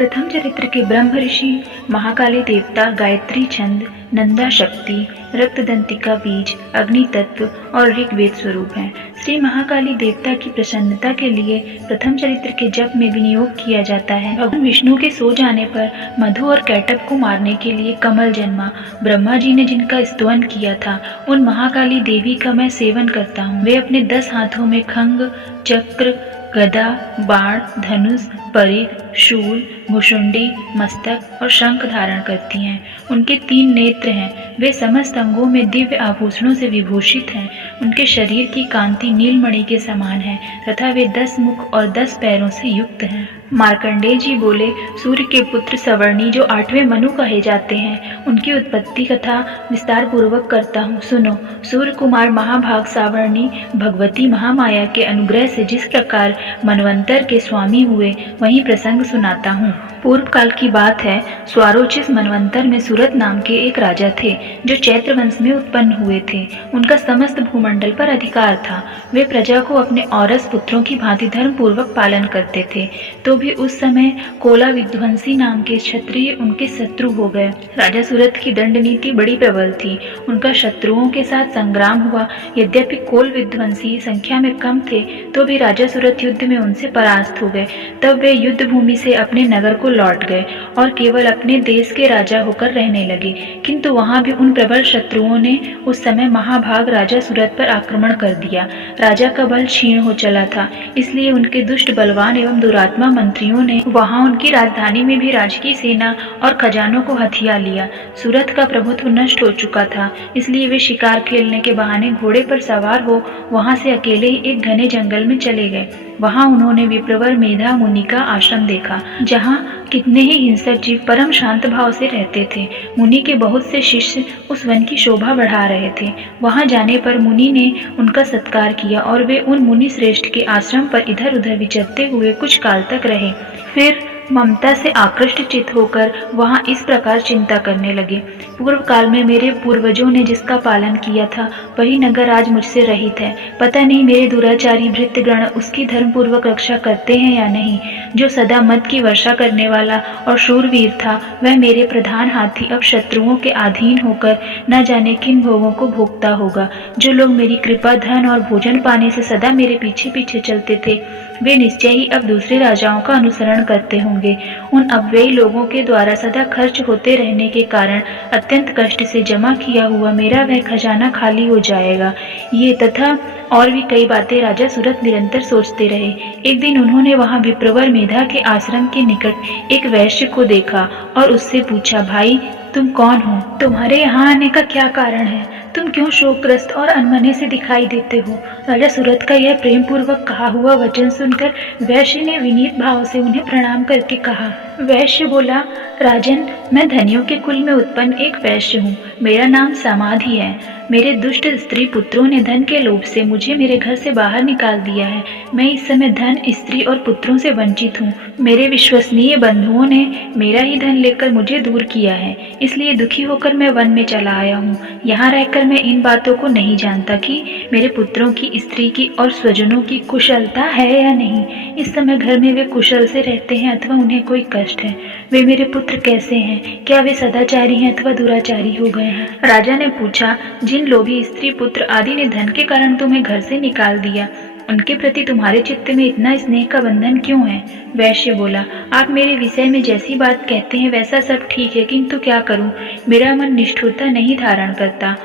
प्रथम चरित्र के ब्रह्म ऋषि महाकाली देवता गायत्री छंद, नंदा शक्ति, रक्तदंतिका बीज, अग्नि तत्व और ऋग्वेद स्वरूप हैं। श्री महाकाली देवता की प्रसन्नता के लिए प्रथम चरित्र के जप में विनियोग किया जाता है। भगवान विष्णु के सो जाने पर मधु और कैटभ को मारने के लिए कमल जन्मा। ब्रह्मा जी ने जिनका स्तवन किया था, उन महाकाली देवी का मैं सेवन करता हूँ। वे अपने 10 हाथों में खंग, चक्र, गदा, बाण, धनुष, परिघ, शूल, भुषुंडी, मस्तक और शंख धारण करती हैं। उनके 3 नेत्र हैं। वे समस्त अंगों में दिव्य आभूषणों से विभूषित हैं। उनके शरीर की कांति नीलमणि के समान है तथा वे 10 मुख और 10 पैरों से युक्त हैं। मार्कंडेय जी बोले, सूर्य के पुत्र सवर्णी जो 8वें मनु कहे जाते हैं, उनकी उत्पत्ति कथा विस्तार पूर्वक करता हूँ, सुनो। सूर्य कुमार महाभाग सावर्णी भगवती महामाया के अनुग्रह से जिस प्रकार मनवंतर के स्वामी हुए, वही प्रसंग सुनाता हूँ। पूर्व काल की बात है। स्वारोचिस मनवंतर में सूरत नाम के एक राजा थे, जो चैत्र वंश में उत्पन्न हुए थे। उनका समस्त भूमंडल पर अधिकार था। वे प्रजा को अपने औरस पुत्रों की भांति धर्म पूर्वक पालन करते थे। तो भी उस समय कोला विध्वंसी नाम के क्षत्रिय उनके शत्रु हो गए। राजा सूरत की दंड नीति बड़ी प्रबल थी। उनका शत्रुओं के साथ संग्राम हुआ। यद्यपि कोल विध्वंसी संख्या में कम थे, तो भी राजा सूरत युद्ध में उनसे परास्त हो गए। तब वे युद्ध भूमि से अपने नगर को लौट गए और केवल अपने देश के राजा होकर रहने लगे। किंतु वहां भी उन प्रबल शत्रुओं ने उस समय महाभाग राजा सूरत पर आक्रमण कर दिया। राजा का बल क्षीण हो चला था, इसलिए उनके दुष्ट बलवान एवं दुरात्मा मंत्रियों ने वहां उनकी राजधानी में भी राजकीय सेना और खजानों को हथिया लिया। सूरत का प्रभुत्व नष्ट हो चुका था, इसलिए वे शिकार खेलने के बहाने घोड़े पर सवार हो वहां से अकेले ही एक घने जंगल में चले गए। वहां उन्होंने विप्रवर मेधा मुनि का आश्रम देखा, जहां कितने ही हिंसक जीव परम शांत भाव से रहते थे। मुनि के बहुत से शिष्य उस वन की शोभा बढ़ा रहे थे। वहां जाने पर मुनि ने उनका सत्कार किया और वे उन मुनि श्रेष्ठ के आश्रम पर इधर उधर विचरते हुए कुछ काल तक रहे। फिर ममता से आकृष्ट चित होकर वहां इस प्रकार चिंता करने लगे, पूर्व काल में मेरे पूर्वजों ने जिसका पालन किया था, वही नगर आज मुझसे रहित है। पता नहीं मेरे दुराचारी भृत्यगण उसकी धर्म पूर्वक रक्षा करते हैं या नहीं। जो सदा मद की वर्षा करने वाला और शूरवीर था, वह मेरे प्रधान हाथी अब शत्रुओं के अधीन होकर न जाने किन भोगों को भोगता होगा। जो लोग मेरी कृपा, धन और भोजन पाने से सदा मेरे पीछे पीछे चलते थे, वे निश्चय ही अब दूसरे राजाओं का अनुसरण करते होंगे। उन अव्ययी लोगों के द्वारा सदा खर्च होते रहने के कारण अत्यंत कष्ट से जमा किया हुआ मेरा वह खजाना खाली हो जाएगा। ये तथा और भी कई बातें राजा सूरत निरंतर सोचते रहे। एक दिन उन्होंने वहां विप्रवर मेधा के आश्रम के निकट एक वैश्य को देखा और उससे पूछा, भाई तुम कौन हो? तुम्हारे यहाँ आने का क्या कारण है? तुम क्यों शोकग्रस्त और अनमने से दिखाई देते हो? राजा सूरत का यह प्रेम पूर्वक कहा हुआ वचन सुनकर वैश्य ने विनीत भाव से उन्हें प्रणाम करके कहा। वैश्य बोला, राजन, मैं धनियों के कुल में उत्पन्न एक वैश्य हूँ। मेरा नाम समाधि है। मेरे दुष्ट स्त्री पुत्रों ने धन के लोभ से मुझे मेरे घर से बाहर निकाल दिया है। मैं इस समय धन, स्त्री और पुत्रों से वंचित हूँ। मेरे विश्वसनीय बंधुओं ने मेरा ही धन लेकर मुझे दूर किया है, इसलिए दुखी होकर मैं वन में चला आया हूँ। यहाँ रहकर मैं इन बातों को नहीं जानता कि मेरे पुत्रों की, स्त्री की और स्वजनों की कुशलता है या नहीं। इस समय घर में वे कुशल से रहते हैं अथवा उन्हें कोई कष्ट है। वे मेरे पुत्र कैसे हैं? क्या वे सदाचारी हैं अथवा दुराचारी हो गए हैं? राजा ने पूछा, जिन लोभी स्त्री, पुत्र आदि ने धन के कारण तुम्हें घर से निकाल दिया, उनके प्रति तुम्हारे चित्त में इतना स्नेह का बंधन क्यों है? वैश्य बोला, आप मेरे विषय में जैसी बात कहते हैं वैसा सब ठीक है, किंतु क्या करूं, मेरा मन निष्ठुरता नहीं धारण करता।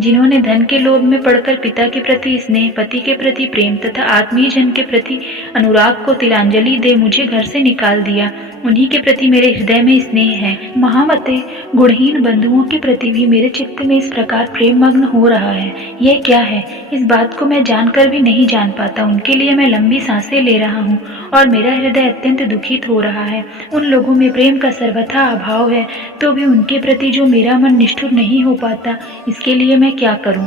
जिन्होंने धन के लोभ में पड़कर पिता के प्रति स्नेह, पति के प्रति प्रेम तथा आत्मीय जन के प्रति अनुराग को तिलांजलि दे मुझे घर से निकाल दिया, उन्हीं के प्रति मेरे हृदय में स्नेह है। महामते, गुणहीन बंधुओं के प्रति भी मेरे चित्त में इस प्रकार प्रेम मग्न हो रहा है। यह क्या है? इस बात को मैं जानकर भी नहीं जान पाता। उनके लिए मैं लंबी सांसें ले रहा हूँ और मेरा हृदय अत्यंत दुखित हो रहा है। उन लोगों में प्रेम का सर्वथा अभाव है, तो भी उनके प्रति जो मेरा मन निष्ठुर नहीं हो पाता, इसके लिए मैं क्या करूं?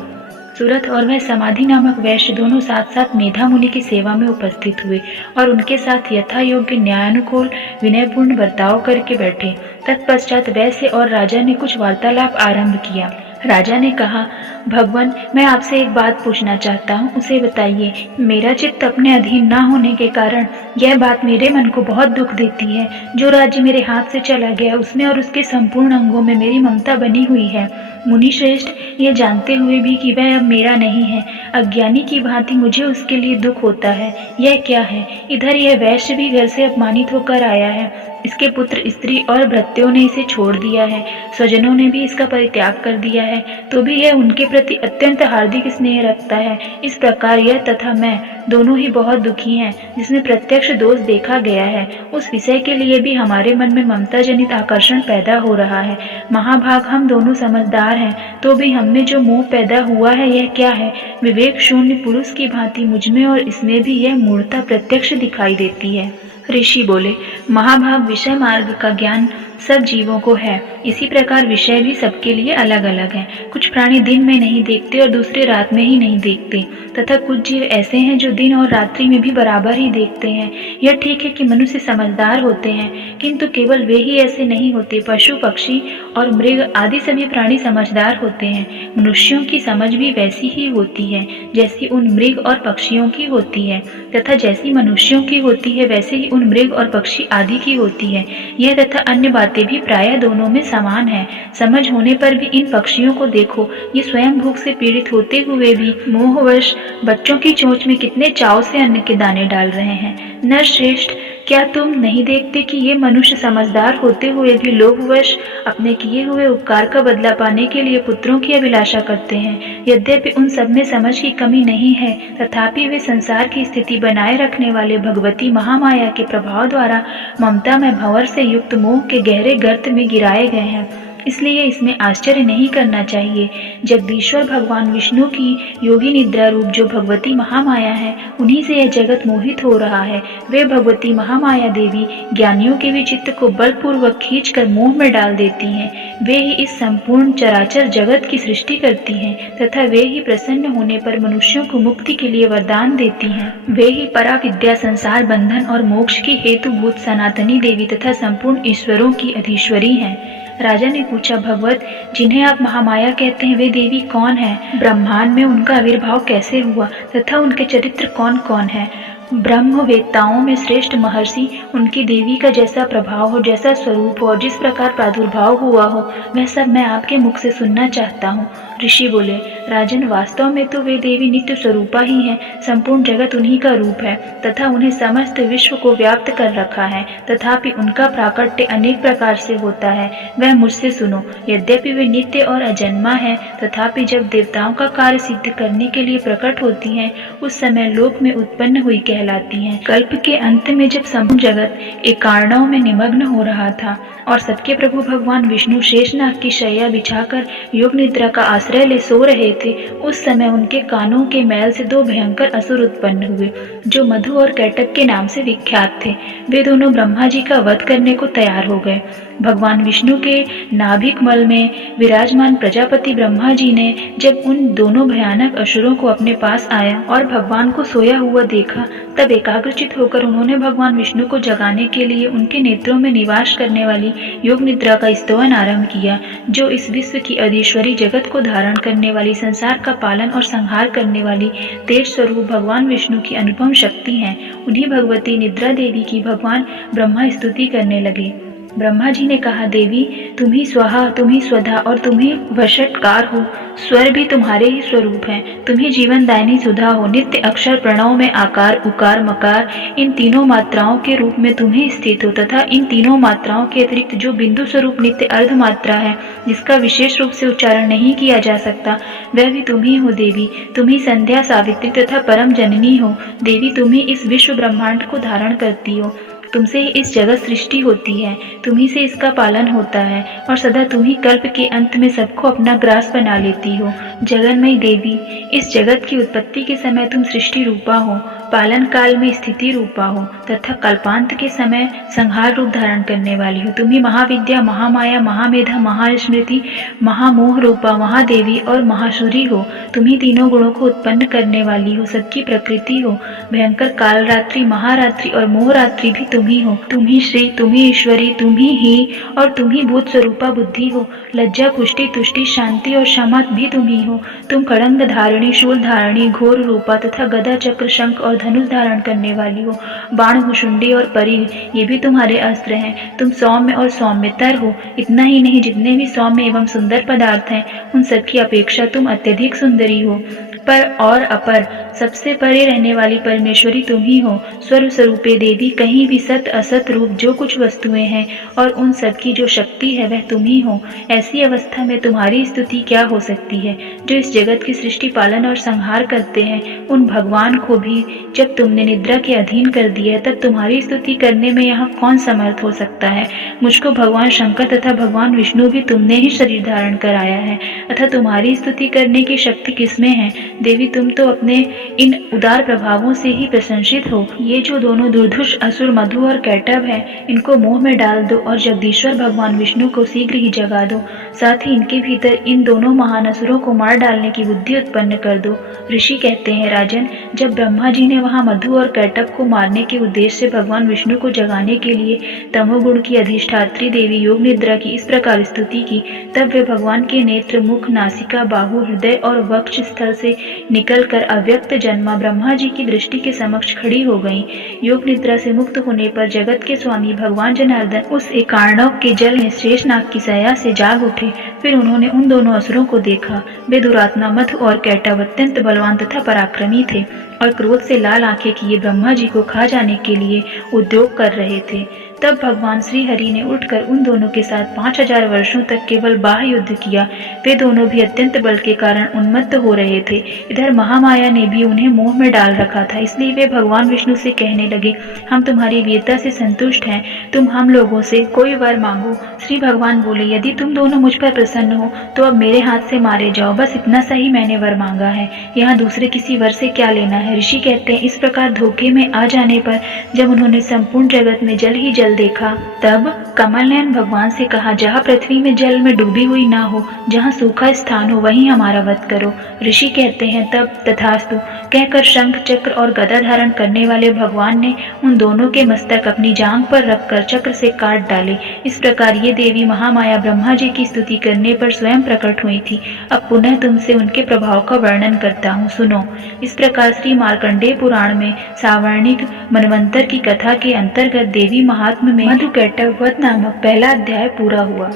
सूरत और वह समाधि नामक वैश्य दोनों साथ साथ मेधा मुनि की सेवा में उपस्थित हुए और उनके साथ यथा योग्य न्यायानुकूल विनयपूर्ण बर्ताव करके बैठे। तत्पश्चात वैश्य और राजा ने कुछ वार्तालाप आरंभ किया। राजा ने कहा, भगवान, मैं आपसे एक बात पूछना चाहता हूँ, उसे बताइए। मेरा चित्त अपने अधीन न होने के कारण यह बात मेरे मन को बहुत दुख देती है। जो राज्य मेरे हाथ से चला गया उसमें और उसके संपूर्ण अंगों में मेरी ममता बनी हुई है। मुनि श्रेष्ठ, ये जानते हुए भी कि वह अब मेरा नहीं है, अज्ञानी की भांति मुझे उसके लिए दुख होता है। यह क्या है? इधर यह वैश्य भी घर से अपमानित होकर आया है। इसके पुत्र, स्त्री और भृत्यों ने इसे छोड़ दिया है। स्वजनों ने भी इसका परित्याग कर दिया है, तो भी यह उनके प्रति अत्यंत हार्दिक स्नेह रखता है। इस प्रकार यह तथा मैं दोनों ही बहुत दुखी हैं। जिसमें प्रत्यक्ष दोष देखा गया है, उस विषय के लिए भी हमारे मन में ममता जनित आकर्षण पैदा हो रहा है। महाभाग, हम दोनों समझदार हैं, तो भी हम में जो मोह पैदा हुआ है यह क्या है? विवेक शून्य पुरुष की भांति मुझमें और इसमें भी यह मूढ़ता प्रत्यक्ष दिखाई देती है। ऋषि बोले, महाभाग, विषय मार्ग का ज्ञान सब जीवों को है। इसी प्रकार विषय भी सबके लिए अलग अलग हैं। कुछ प्राणी दिन में नहीं देखते और दूसरे रात में ही नहीं देखते, तथा कुछ जीव ऐसे हैं जो दिन और रात्रि में भी बराबर ही देखते हैं। यह ठीक है कि मनुष्य समझदार होते हैं, किंतु केवल वे ही ऐसे नहीं होते। पशु, पक्षी और मृग आदि सभी प्राणी समझदार होते हैं। मनुष्यों की समझ भी वैसी ही होती है जैसी उन मृग और पक्षियों की होती है, तथा जैसी मनुष्यों की होती है वैसे ही उन मृग और पक्षी आदि की होती है। यह तथा अन्य बातें भी प्रायः दोनों में समान है। समझ होने पर भी इन पक्षियों को देखो, ये स्वयं भूख से पीड़ित होते हुए भी मोहवश बच्चों की चोंच में कितने चाव से अन्न के दाने डाल रहे हैं। नरश्रेष्ठ, क्या तुम नहीं देखते कि ये मनुष्य समझदार होते हुए भी लोभवश अपने किए हुए उपकार का बदला पाने के लिए पुत्रों की अभिलाषा करते हैं? यद्यपि उन सब में समझ की कमी नहीं है, तथापि वे संसार की स्थिति बनाए रखने वाले भगवती महामाया के प्रभाव द्वारा ममता में भंवर से युक्त मोह के गहरे गर्त में गिराए गए हैं। इसलिए इसमें आश्चर्य नहीं करना चाहिए। जगदीश्वर भगवान विष्णु की योगी निद्रा रूप जो भगवती महामाया है, उन्हीं से यह जगत मोहित हो रहा है। वे भगवती महामाया देवी ज्ञानियों के भी चित्त को बलपूर्वक खींचकर मोह में डाल देती हैं। वे ही इस संपूर्ण चराचर जगत की सृष्टि करती हैं, तथा वे ही प्रसन्न होने पर मनुष्यों को मुक्ति के लिए वरदान देती हैं। वे ही पराविद्या, संसार बंधन और मोक्ष की हेतुभूत सनातनी देवी तथा संपूर्ण ईश्वरों की अधीश्वरी हैं। राजा ने पूछा, भगवत, जिन्हें आप महामाया कहते हैं वे देवी कौन है? ब्रह्मांड में उनका आविर्भाव कैसे हुआ तथा उनके चरित्र कौन कौन है? ब्रह्मवेत्ताओं में श्रेष्ठ महर्षि उनकी देवी का जैसा प्रभाव हो, जैसा स्वरूप हो और जिस प्रकार प्रादुर्भाव हुआ हो, वह सब मैं आपके मुख से सुनना चाहता हूँ। ऋषि बोले, राजन, वास्तव में तो वे देवी नित्य स्वरूपा ही हैं। संपूर्ण जगत उन्हीं का रूप है तथा उन्हें समस्त विश्व को व्याप्त कर रखा है। तथापि उनका प्राकट्य अनेक प्रकार से होता है, वह मुझसे सुनो। यद्यपि वे नित्य और अजन्मा है, तथापि जब देवताओं का कार्य सिद्ध करने के लिए प्रकट होती हैं, उस समय लोक में उत्पन्न हुई कहलाती हैं। कल्प के अंत में जब संपूर्ण जगत एकार्णव में निमग्न हो रहा था और सबके प्रभु भगवान विष्णु शेषनाग की शैया बिछाकर योग निद्रा का आश्रय ले सो रहे थे, उस समय उनके कानों के मैल से दो भयंकर असुर उत्पन्न हुए, जो मधु और कैटक के नाम से विख्यात थे। वे दोनों ब्रह्मा जी का वध करने को तैयार हो गए। भगवान विष्णु के नाभिक मल में विराजमान प्रजापति ब्रह्मा जी ने जब उन दोनों भयानक असुरों को अपने पास आया और भगवान को सोया हुआ देखा, तब एकाग्रचित होकर उन्होंने भगवान विष्णु को जगाने के लिए उनके नेत्रों में निवास करने वाली योग निद्रा का स्तवन आरंभ किया, जो इस विश्व की अधीश्वरी, जगत को धारण करने वाली, संसार का पालन और संहार करने वाली तेज स्वरूप भगवान विष्णु की अनुपम शक्ति है। उन्हीं भगवती निद्रा देवी की भगवान ब्रह्मा स्तुति करने लगे। ब्रह्मा जी ने कहा, देवी, तुम ही स्वाहा, तुम ही स्वधा और तुम ही वषटकार हो। स्वर भी तुम्हारे ही स्वरूप हैं। तुम ही जीवन दायनी सुधा हो। नित्य अक्षर प्रणव में आकार, उकार, मकार, इन तीनों मात्राओं के रूप में तुम ही स्थित हो, तथा इन तीनों मात्राओं के अतिरिक्त जो बिंदु स्वरूप नित्य अर्ध मात्रा है, जिसका विशेष रूप से उच्चारण नहीं किया जा सकता, वह भी तुम ही हो। देवी, तुम ही संध्या, सावित्री तथा परम जननी हो। देवी, तुम ही इस विश्व ब्रह्मांड को धारण करती हो। तुमसे ही इस जगत सृष्टि होती है, तुम ही से इसका पालन होता है और सदा तुम ही कल्प के अंत में सबको अपना ग्रास बना लेती हो। जगन्मयी देवी, इस जगत की उत्पत्ति के समय तुम सृष्टि रूपा हो। पालन काल में स्थिति रूपा हो तथा कल्पांत के समय संहार रूप धारण करने वाली हो। तुम ही महाविद्या, महामाया, महामेधा, महास्मृति, महामोह रूपा महादेवी और महाशूरी हो। तुम ही तीनों गुणों को उत्पन्न करने वाली हो, सबकी प्रकृति हो। भयंकर कालरात्रि, महारात्रि और मोहरात्रि भी तुम ही हो। तुम ही श्री, तुम ही ईश्वरी, तुम ही और तुम ही भूत स्वरूपा बुद्धि हो। लज्जा, पुष्टि, तुष्टि, शांति और क्षमा भी तुम ही हो। तुम खड़ंग धारिणी, शूल धारिणी, घोर रूपा तथा गदा, चक्र, शंख और धनुष धारण करने वाली हो। बाण, भुषुंडी और परी ये भी तुम्हारे अस्त्र हैं। तुम सौम्य और सौम्यतर हो। इतना ही नहीं, जितने भी सौम्य एवं सुंदर पदार्थ हैं उन सबकी अपेक्षा तुम अत्यधिक सुंदरी हो। पर और अपर, सबसे परे रहने वाली परमेश्वरी तुम ही हो। स्वर स्वरूपे देवी, कहीं भी सत असत रूप जो कुछ वस्तुएं हैं और उन सब की जो शक्ति है वह तुम ही हो। ऐसी अवस्था में तुम्हारी स्तुति क्या हो सकती है? जो इस जगत की सृष्टि, पालन और संहार करते हैं उन भगवान को भी जब तुमने निद्रा के अधीन कर दिया तब तुम्हारी स्तुति करने में यहाँ कौन समर्थ हो सकता है? मुझको भगवान शंकर तथा भगवान विष्णु भी तुमने ही शरीर धारण कराया है, अतः तुम्हारी स्तुति करने की शक्ति किसमें है? देवी, तुम तो अपने इन उदार प्रभावों से ही प्रशंसित हो। ये जो दोनों दुर्धुष असुर मधु और कैटभ हैं, इनको मोह में डाल दो और जगदीश्वर भगवान विष्णु को शीघ्र ही जगा दो। साथ ही इनके भीतर इन दोनों महान असुरों को मार डालने की बुद्धि उत्पन्न कर दो। ऋषि कहते हैं, राजन, जब ब्रह्मा जी ने वहां मधु और कैटभ को मारने के उद्देश्य से भगवान विष्णु को जगाने के लिए तमोगुण की अधिष्ठात्री देवी योग निद्रा की इस प्रकार स्तुति की, तब वे भगवान के नेत्र, मुख, नासिका, बाहु, हृदय और वक्ष स्थल से निकलकर अव्यक्त जन्मा ब्रह्मा जी की दृष्टि के समक्ष खड़ी हो गईं। योग निद्रा से मुक्त होने पर जगत के स्वामी भगवान जनार्दन उस एकार्णव के जल में शेषनाग की शैया से जाग उठे। फिर उन्होंने उन दोनों असुरों को देखा। वे दुरात्मा मधु और कैटभ अत्यंत बलवान तथा पराक्रमी थे और क्रोध से लाल आंखें किए ब्रह्मा जी को खा जाने के लिए उद्योग कर रहे थे। तब भगवान श्री हरि ने उठकर उन दोनों के साथ 5000 वर्षों तक केवल बाह्य युद्ध किया। वे दोनों भी अत्यंत बल के कारण उन्मत्त हो रहे थे। इधर महामाया ने भी उन्हें मोह में डाल रखा था, इसलिए वे भगवान विष्णु से कहने लगे, हम तुम्हारी वीरता से संतुष्ट हैं, तुम हम लोगों से कोई वर मांगो। श्री भगवान बोले, यदि तुम दोनों मुझ पर प्रसन्न हो तो अब मेरे हाथ से मारे जाओ, बस इतना सा ही मैंने वर मांगा है, यहाँ दूसरे किसी वर से क्या लेना है। ऋषि कहते हैं, इस प्रकार धोखे में आ जाने पर जब उन्होंने संपूर्ण जगत में जल ही जल देखा, तब कमल नयन भगवान से कहा, जहाँ पृथ्वी में जल में डूबी हुई ना हो, जहाँ सूखा स्थान हो, वहीं हमारा वध करो। ऋषि कहते हैं, तब तथास्तु कहकर शंख, चक्र और गदा धारण करने वाले भगवान ने उन दोनों के मस्तक अपनी जांघ पर रखकर चक्र से काट डाले। इस प्रकार ये देवी महामाया ब्रह्मा जी की स्तुति करने पर स्वयं प्रकट हुई थी। अब पुनः तुमसे उनके प्रभाव का वर्णन करता हूँ, सुनो। इस प्रकार श्री मार्कंडेय पुराण में सावर्णिक मनवंतर की कथा के अंतर्गत देवी महात्म्य में मधु कैटभ वध नामक पहला अध्याय पूरा हुआ।